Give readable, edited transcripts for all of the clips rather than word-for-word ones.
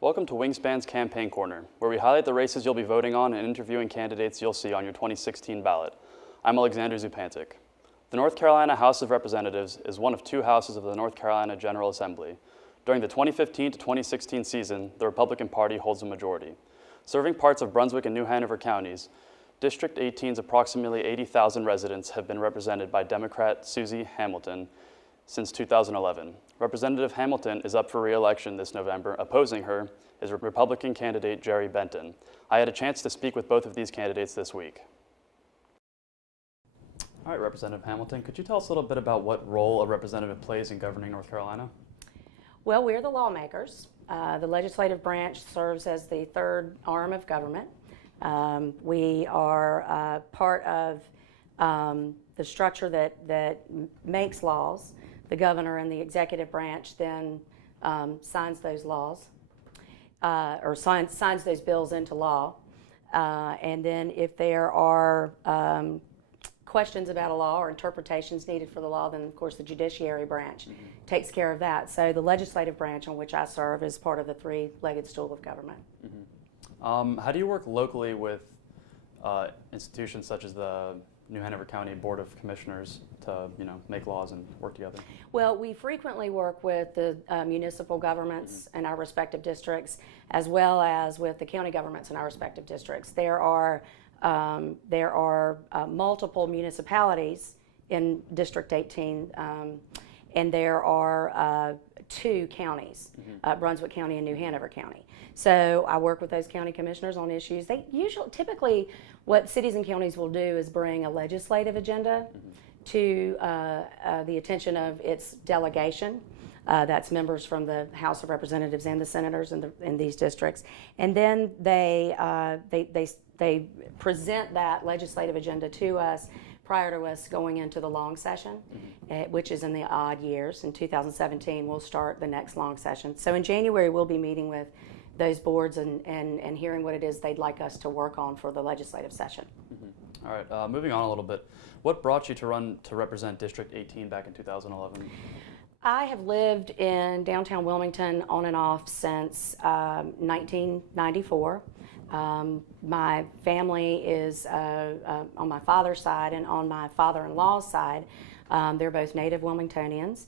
Welcome to Wingspan's Campaign Corner, where we highlight the races you'll be voting on and interviewing candidates you'll see on your 2016 ballot. I'm Alexander Zupantic. The North Carolina House of Representatives is one of two houses of the North Carolina General Assembly. During the 2015 to 2016 season, the Republican Party holds a majority. Serving parts of Brunswick and New Hanover counties, District 18's approximately 80,000 residents have been represented by Democrat Susie Hamilton since 2011. Representative Hamilton is up for re-election this November. Opposing her is Republican candidate Jerry Benton. I had a chance to speak with both of these candidates this week. All right, Representative Hamilton, could you tell us a little bit about what role a representative plays in governing North Carolina? Well, we're the lawmakers. The legislative branch serves as the third arm of government. We are part of the structure that makes laws. The governor and the executive branch then signs those laws, or signs those bills into law. And then if there are questions about a law or interpretations needed for the law, then of course the judiciary branch takes care of that. So the legislative branch on which I serve is part of the three-legged stool of government. How do you work locally with institutions such as the New Hanover County Board of Commissioners to, make laws and work together? Well, we frequently work with the municipal governments in our respective districts, as well as with the county governments in our respective districts. There are multiple municipalities in District 18, and there are two counties, Brunswick County and New Hanover County. So I work with those county commissioners on issues. Typically, what cities and counties will do is bring a legislative agenda to the attention of its delegation. That's members from the House of Representatives and the senators in these districts, and then they present that legislative agenda to us prior to us going into the long session, which is in the odd years. In 2017, we'll start the next long session. So in January, we'll be meeting with those boards and hearing what it is they'd like us to work on for the legislative session. All right, moving on a little bit. What brought you to run to represent District 18 back in 2011? I have lived in downtown Wilmington on and off since 1994. My family is on my father's side and on my father-in-law's side. They're both native Wilmingtonians.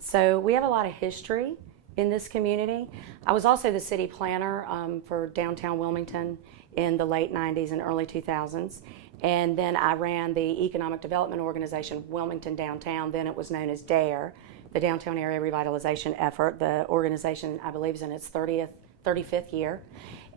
So we have a lot of history in this community. I was also the city planner for downtown Wilmington in the late 90s and early 2000s. And then I ran the Economic Development Organization, Wilmington Downtown. Then it was known as DARE, the Downtown Area Revitalization Effort. The organization, I believe, is in its 35th year.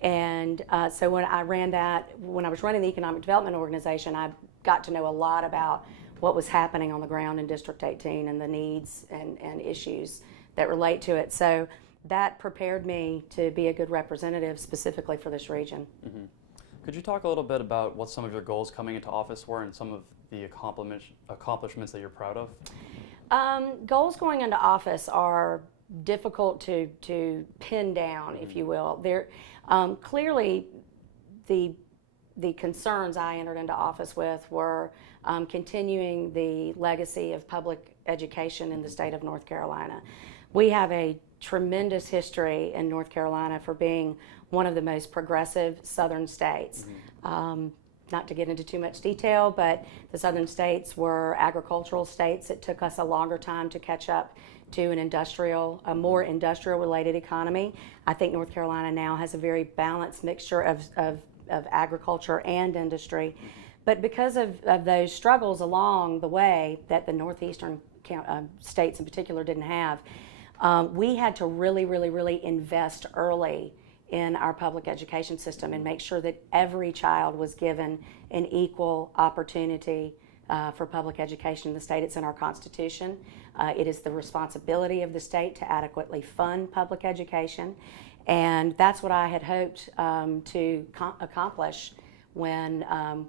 And so when I ran that, when I was running the Economic Development Organization, I got to know a lot about what was happening on the ground in District 18 and the needs and issues that relate to it. So that prepared me to be a good representative specifically for this region. Could you talk a little bit about what some of your goals coming into office were and some of the accomplishments that you're proud of? Goals going into office are difficult to pin down, if you will. Clearly, the concerns I entered into office with were continuing the legacy of public education in the state of North Carolina. We have a tremendous history in North Carolina for being one of the most progressive southern states. Not to get into too much detail, but the southern states were agricultural states. It took us a longer time to catch up to a more industrial related economy. I think North Carolina now has a very balanced mixture of agriculture and industry. But because of those struggles along the way that the northeastern states in particular didn't have, we had to really invest early in our public education system and make sure that every child was given an equal opportunity for public education in the state. It's in our Constitution. It is the responsibility of the state to adequately fund public education, and that's what I had hoped to accomplish when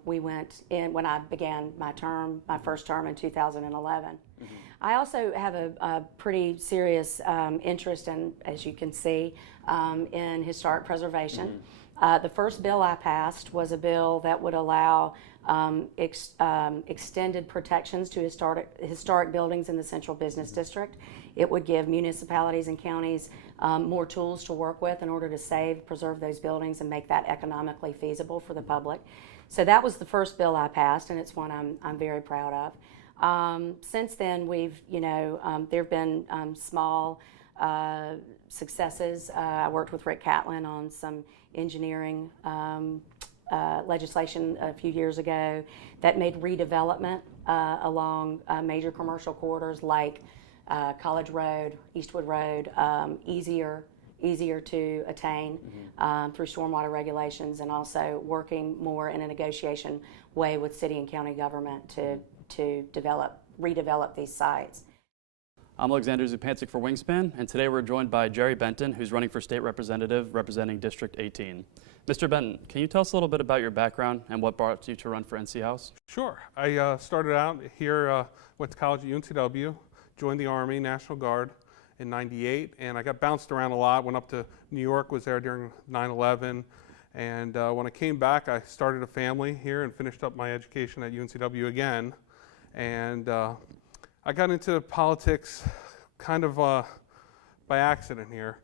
when I began my first term in 2011. I also have a pretty serious interest in, as you can see, in historic preservation. The first bill I passed was a bill that would allow extended protections to historic buildings in the Central Business District. It would give municipalities and counties more tools to work with in order to save, preserve those buildings and make that economically feasible for the public. So that was the first bill I passed, and it's one I'm very proud of. Since then, we've, there have been small successes. I worked with Rick Catlin on some engineering legislation a few years ago that made redevelopment along major commercial corridors like College Road, Eastwood Road easier to attain through stormwater regulations, and also working more in a negotiation way with city and county government to redevelop these sites. I'm Alexander Zupancic for Wingspan, and today we're joined by Jerry Benton, who's running for state representative representing District 18. Mr. Benton, can you tell us a little bit about your background and what brought you to run for NC House? Sure. I started out here, went to college at UNCW, joined the Army, National Guard in '98, and I got bounced around a lot, went up to New York, was there during 9/11, and when I came back, I started a family here and finished up my education at UNCW again, and I got into politics kind of by accident here.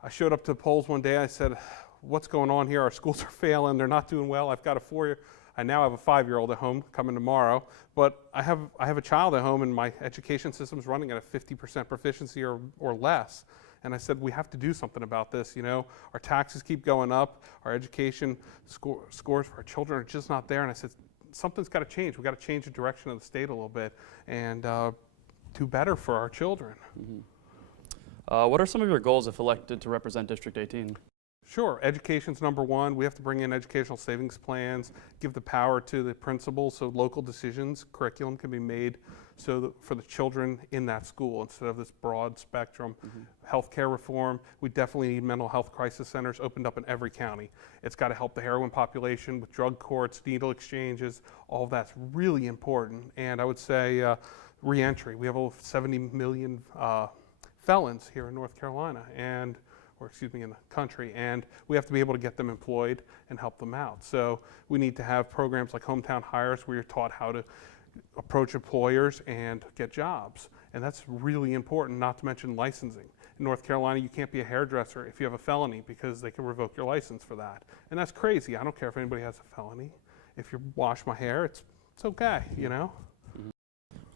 I showed up to the polls one day. I said, what's going on here? Our schools are failing. They're not doing well. I've got a 4-year. I now have a 5-year-old at home coming tomorrow. But I have a child at home, and my education system's running at a 50% proficiency or less. And I said, we have to do something about this. Our taxes keep going up. Our education scores for our children are just not there. And I said, something's got to change. We've got to change the direction of the state a little bit and do better for our children. Mm-hmm. What are some of your goals if elected to represent District 18? Sure. Education's number one. We have to bring in educational savings plans, give the power to the principals so local decisions, curriculum can be made for the children in that school instead of this broad spectrum. Mm-hmm. Healthcare reform. We definitely need mental health crisis centers opened up in every county. It's got to help the heroin population with drug courts, needle exchanges. All of that's really important. And I would say reentry. We have over 70 million felons here in North Carolina, in the country, and we have to be able to get them employed and help them out. So we need to have programs like Hometown Hires where you're taught how to approach employers and get jobs. And that's really important, not to mention licensing. In North Carolina, you can't be a hairdresser if you have a felony because they can revoke your license for that. And that's crazy. I don't care if anybody has a felony. If you wash my hair, it's okay,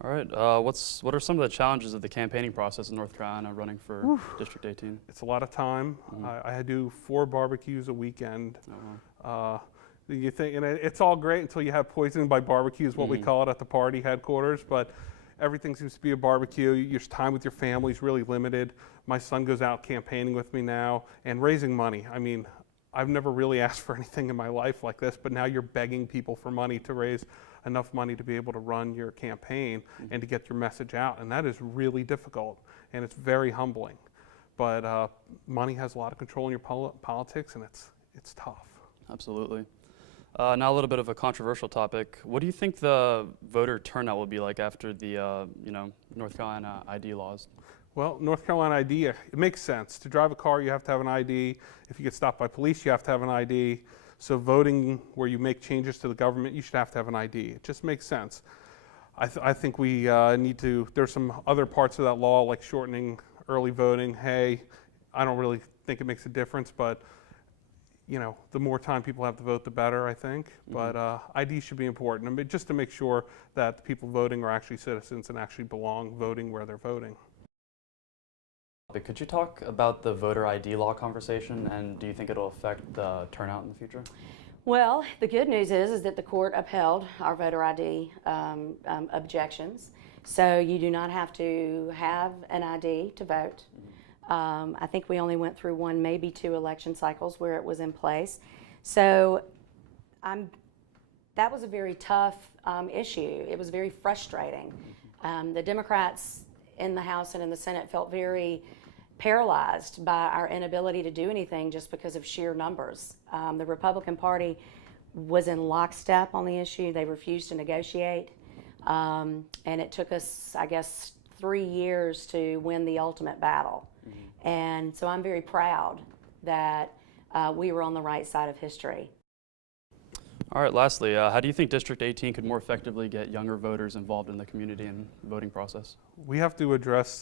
All right. What are some of the challenges of the campaigning process in North Carolina running for District 18? It's a lot of time. Mm-hmm. I do 4 barbecues a weekend. You think, and it's all great until you have poisoning by barbecue, is what we call it at the party headquarters. But everything seems to be a barbecue. Your time with your family is really limited. My son goes out campaigning with me now and raising money. I mean, I've never really asked for anything in my life like this, but now you're begging people for money to raise enough money to be able to run your campaign and to get your message out. And that is really difficult, and it's very humbling. But money has a lot of control in your politics, and it's tough. Absolutely. Now a little bit of a controversial topic. What do you think the voter turnout will be like after the North Carolina ID laws? Well, North Carolina ID, it makes sense. To drive a car, you have to have an ID. If you get stopped by police, you have to have an ID. So voting where you make changes to the government, you should have to have an ID. It just makes sense. I think we need to, there's some other parts of that law like shortening early voting. Hey, I don't really think it makes a difference, but the more time people have to vote, the better, I think. Mm-hmm. But ID should be important, just to make sure that the people voting are actually citizens and actually belong voting where they're voting. Could you talk about the voter ID law conversation, and do you think it'll affect the turnout in the future? Well, the good news is that the court upheld our voter ID objections. So you do not have to have an ID to vote. I think we only went through 1, maybe 2 election cycles where it was in place. So that was a very tough issue. It was very frustrating. The Democrats in the House and in the Senate felt very paralyzed by our inability to do anything just because of sheer numbers. The Republican Party was in lockstep on the issue. They refused to negotiate. And it took us, I guess, 3 years to win the ultimate battle. Mm-hmm. And so I'm very proud that we were on the right side of history. All right, lastly, how do you think District 18 could more effectively get younger voters involved in the community and voting process? We have to address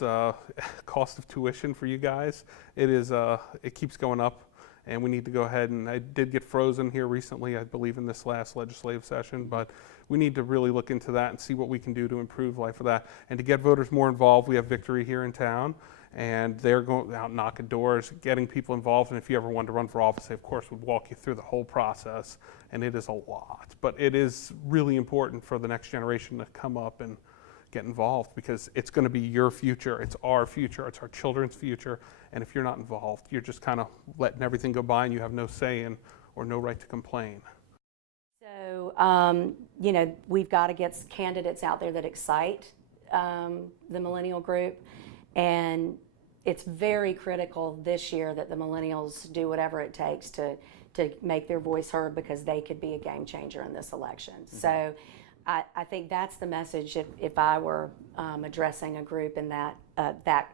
cost of tuition for you guys. It keeps going up, and we need to go ahead, and I did get frozen here recently, I believe in this last legislative session, but we need to really look into that and see what we can do to improve life of that. And to get voters more involved, we have Victory here in town, and they're going out knocking doors, getting people involved. And if you ever wanted to run for office, they of course would walk you through the whole process, and it is a lot. But it is really important for the next generation to come up and get involved, because it's going to be your future, it's our children's future, and if you're not involved, you're just kind of letting everything go by and you have no say in or no right to complain. So, you know, we've got to get candidates out there that excite the millennial group, and it's very critical this year that the millennials do whatever it takes to make their voice heard, because they could be a game changer in this election. Mm-hmm. So I think that's the message. If I were addressing a group in that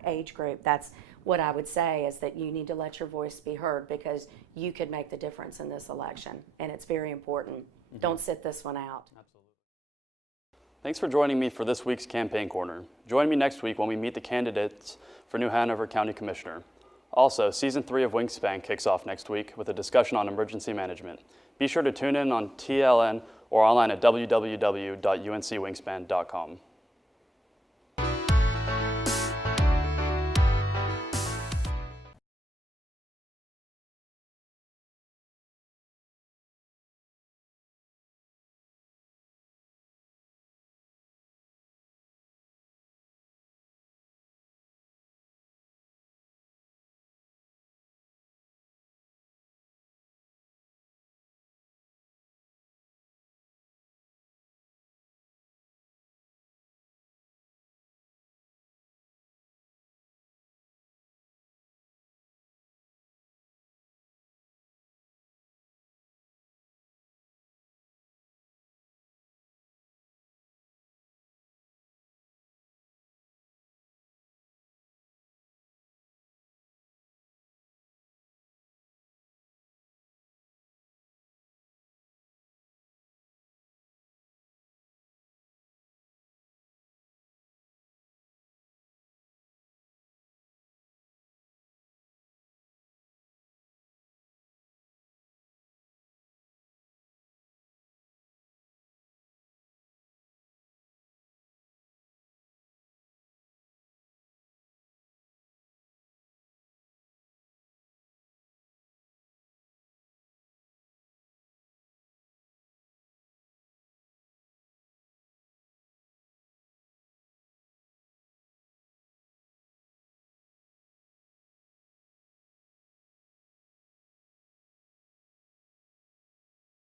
age group, that's what I would say, is that you need to let your voice be heard, because you could make the difference in this election, and it's very important. Mm-hmm. Don't sit this one out. Absolutely. Thanks for joining me for this week's Campaign Corner. Join me next week when we meet the candidates for New Hanover County Commissioner. Also, Season 3 of Wingspan kicks off next week with a discussion on emergency management. Be sure to tune in on TLN or online at www.uncwingspan.com.